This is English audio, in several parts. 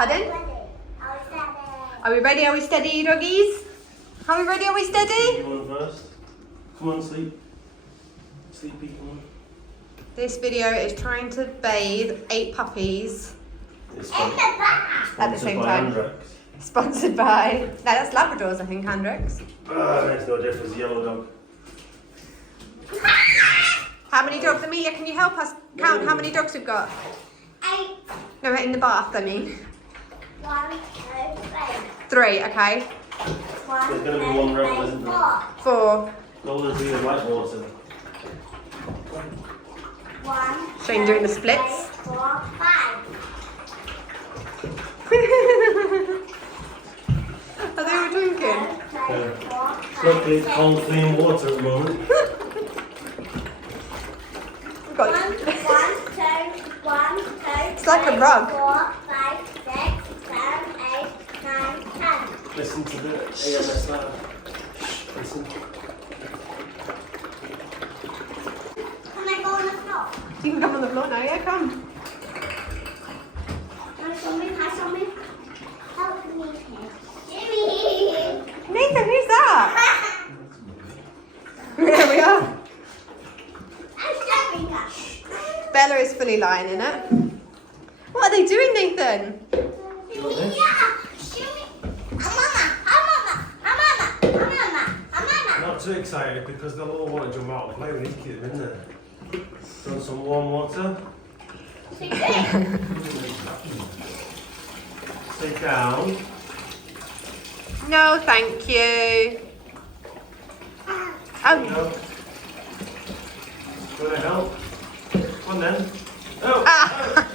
Pardon? Are we ready? Are we ready? Are we steady, you doggies? Are we ready? Are we steady? You on first. Come on, sleep. Sleepy, come on. This video is trying to bathe 8 puppies It's In the bath. at the same time. Andrex. Sponsored by... No, that's Labradors, I think, Hendrix. Makes no difference, yellow dog. How many dogs? Amelia, can you help us count how many dogs we've got? 8. No, in the bath, I mean. 1, 2, 3, okay. 3. There's gonna be one rebel, isn't there? 4. All the three are white water. 1. Shane doing the splits. 4, 5. Are they all drinking? Luckily, it's cold, clean water at the moment. We've got... 1, 2, 1, 2. It's like a rug. 4, 5, 6, 7, 8, 9, 10. Listen to the AMSR. Listen. Can I go on the floor? You can come on the floor now, yeah, come. Hi, Tommy. Help me, Jimmy. Nathan, who's that? There we are. I'm stepping up. Bella is fully lying in it. What are they doing, Nathan? Jimmy, Jimmy. I'm Not too excited because they'll all want to jump out and play with these kids, isn't there? Want some warm water? Sit down. No, thank you. Oh, No. Want to help? Come on then. Oh! ah.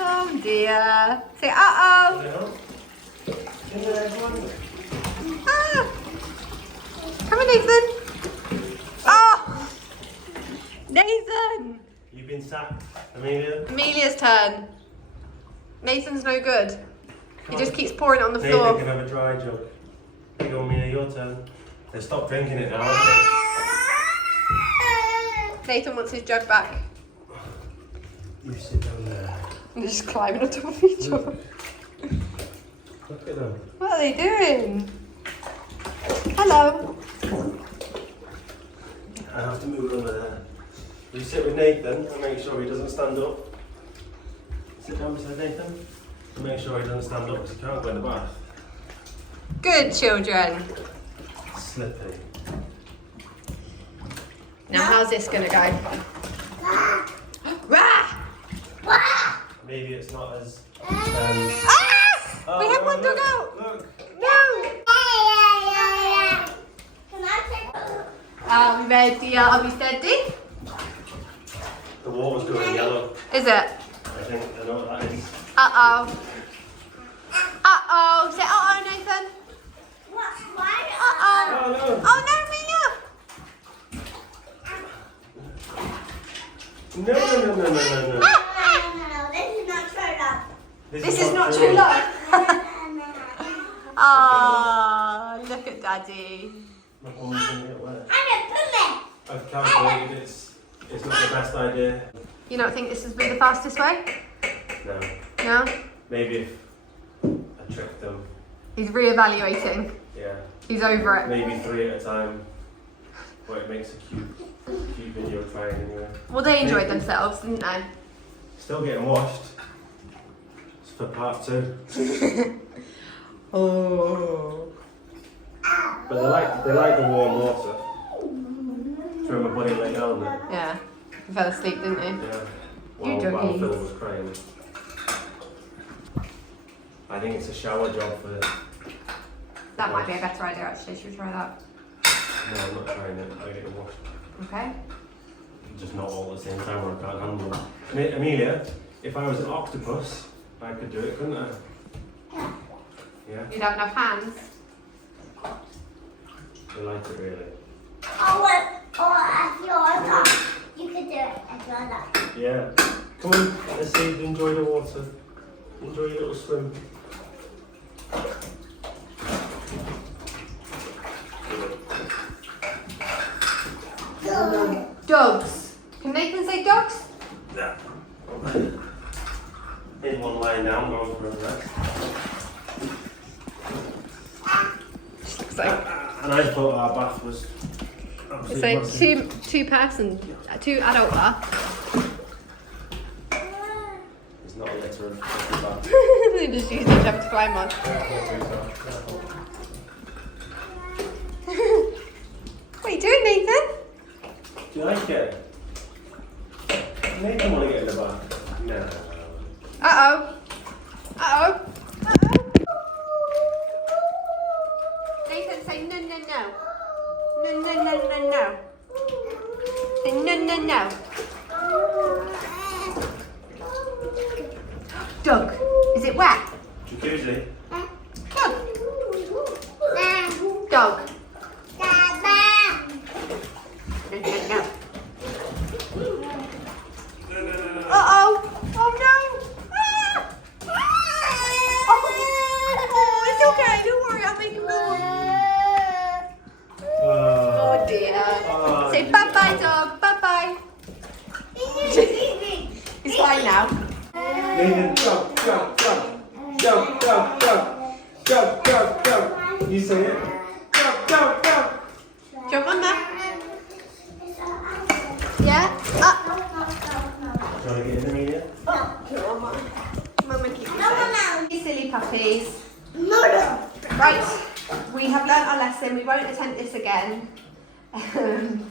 Oh dear. Say uh-oh. Want to help? In there, come on. Ah. Come on, Nathan. Oh, Nathan. You've been sacked, Amelia. Amelia's turn. Nathan's no good. He just keeps pouring it on the Nathan floor. can have a dry jug. Here you go, Amelia, your turn. They stopped drinking it now, haven't Nathan wants his jug back. they? You sit down there. They're just climbing on top of each other. Look at them. What are they doing? Hello. I have to move over there. You sit with Nathan and make sure he doesn't stand up. Sit down beside Nathan and make sure he doesn't stand up because he can't go in the bath. Good children. Slippy. Now how's this gonna go? Rah! Maybe it's not as... Ah! We have one dog out. Look. No. Can I take Are we ready? Are we steady? The water's going yellow. Is it? I think I know what that is. Uh-oh. Uh-oh. Say uh-oh, Nathan. Why? Uh-oh. Oh no! Oh, no, Amelia. No, no, no, no, no, no, no. No, this is not true love. This is not true love. Oh, look at Daddy. My mum's gonna get wet. I'm a puppy. I've calculated it's not the best idea. You don't think this would be the fastest way? No. No? Maybe if I tricked them. He's re-evaluating. Yeah. He's over it. Maybe 3 at a time. But it makes a cute video trying anyway. Well, they enjoyed themselves, didn't they? Still getting washed. It's for part 2. Oh. But they like the warm water. Threw my buddy lay down there. Yeah. He fell asleep, didn't he? Yeah. You While doggies. Phil was crying. I think it's a shower job for... That might be a better idea, actually. Should we try that? No, I'm not trying it. I get it washed. Okay. Just not all at the same time or I can't handle it. Amelia, if I was an octopus, I could do it, couldn't I? Yeah? You'd have enough hands. I like it really. If you're a dog, you could do it if you're a dog. Yeah. Come on, let's see, enjoy the water. Enjoy your little swim. Dogs. Can Nathan say dogs? Yeah. Here's one lying down, going for a rest. Just looks like And I thought our bath was it's absolutely like two adult bath. It's not a litter of bath. They just use each other to climb on. What are you doing, Nathan? Do you like it? Nathan want to get in the bath? No. Uh-oh. Uh-oh. Uh-oh. Nathan, say no, no, no. No, no, no, no, no. Say no, no, no. Doug, is it wet? Jacuzzi. Doug. Dog. No, no, no. Uh-oh. Oh, no. Ah. Oh, it's okay. Don't worry. I'll make him move. Oh, dear. Say bye-bye, dog. Bye-bye. He's fine now. Nathan, jump, jump, jump. Jump, jump, jump. Jump, jump, jump. You say it. Jump, jump, jump. Jump on that. Yeah? Up. Trying to get in the media? Mama, keep you safe. You silly puppies. Right, we have learnt our lesson. We won't attempt this again. We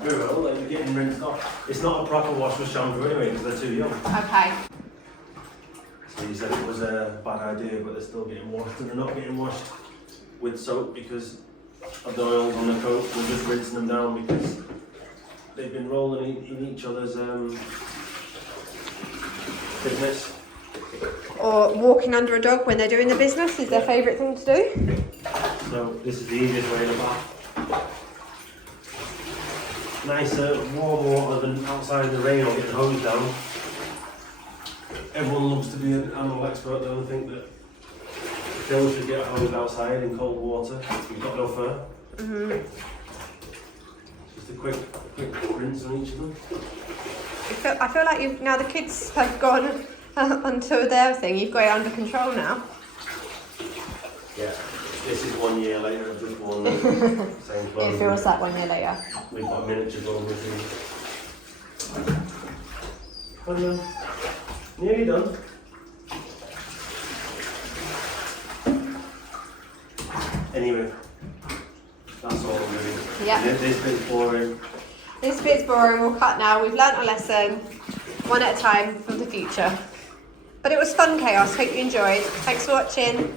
will, like you're getting rinsed off. It's not a proper wash with shampoo anyway because they're too young. Okay. So you said it was a bad idea, but they're still getting washed, and they're not getting washed with soap because of the oils on the coat. We're just rinsing them down because they've been rolling in each other's business. Or walking under a dog when they're doing the business is their favourite thing to do. So this is the easiest way in the bath. Nicer, warm water than outside in the rain or getting hosed down. Everyone loves to be an animal expert though and think that Phil should get hosed outside in cold water. We've got no fur. Just a quick rinse on each of them. I feel like you've now the kids have gone onto their thing. You've got it under control now. Yeah, this is 1 year later. I've just worn the same clothes. It feels like 1 year later. We've got miniature golden retrievers. And nearly done. Anyway, that's all I'm doing. Yeah. This bit's boring. This bit's boring. We'll cut now. We've learnt our lesson, one at a time for the future. But it was fun, Chaos. Hope you enjoyed. Thanks for watching.